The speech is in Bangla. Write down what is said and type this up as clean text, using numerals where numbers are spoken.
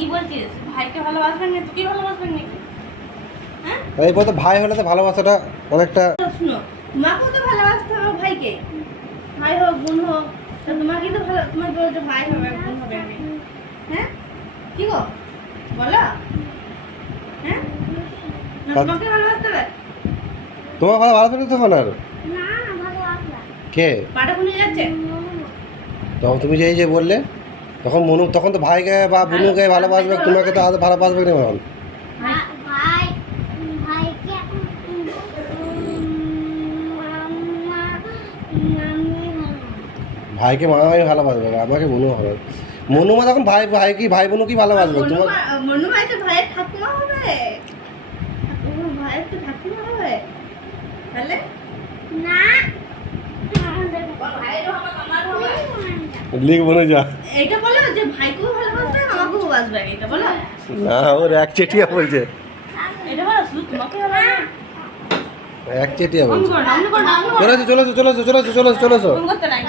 কি বলছিস? ভাইকে ভালোবাসবেন না তুই কি ভালোবাসবেন নাকি? হ্যাঁ? এই বলতে ভাই হলে তো ভালোবাসাটা অনেকটা। শুনো, তোমাকেও তো ভালোবাসতে হবে ভাইকে। ভাই হোক বোন হোক, তা তোমাকেই তো ভালো, তোমার বলতে ভাই হবে বোন হবে আমি। হ্যাঁ? কি গো? বলো। হ্যাঁ? না তোমাকে ভালোবাসতে হবে? তোমার ভালো ভালো পেলে তখন আর কে পাটা খুলে যাচ্ছে? তখন তুমি যে এই যে বললে তখন মনু তখন তো ভাইকে বা বোনুকে ভালোবাসবে, তোমাকে তো আরো ভালোবাসবে না এখন। ভাইকে মামাই ভালোবাসবে, আমাকে মনু ভালো। মনু মা তখন ভাই ভাই কি ভাই বোনু কি ভালোবাসবে তোমার। মনু ভাই তো ভাইয়ের ঠাকুমা হবে। ভাইয়ের তো ঠাকুমা হবে। তাহলে? না। ভাইয়েরও হবে, আমারও হবে। লিখ বলে যা। এটা বলো যে ভাইকেও ভালোবাসবে আমাকেও ভালোবাসবে, এটা বলো। না ওর এক চেটিয়া বলছে। এটা বলো শুধু তোমাকে ভালোবাসবে। এক চেটিয়া বলছে। অন্য করো না, অন্য করো না, অন্য করো না। চলেছো চলেছো চলেছো চলেছো চলেছো চলেছো। ফোন করতে নাই।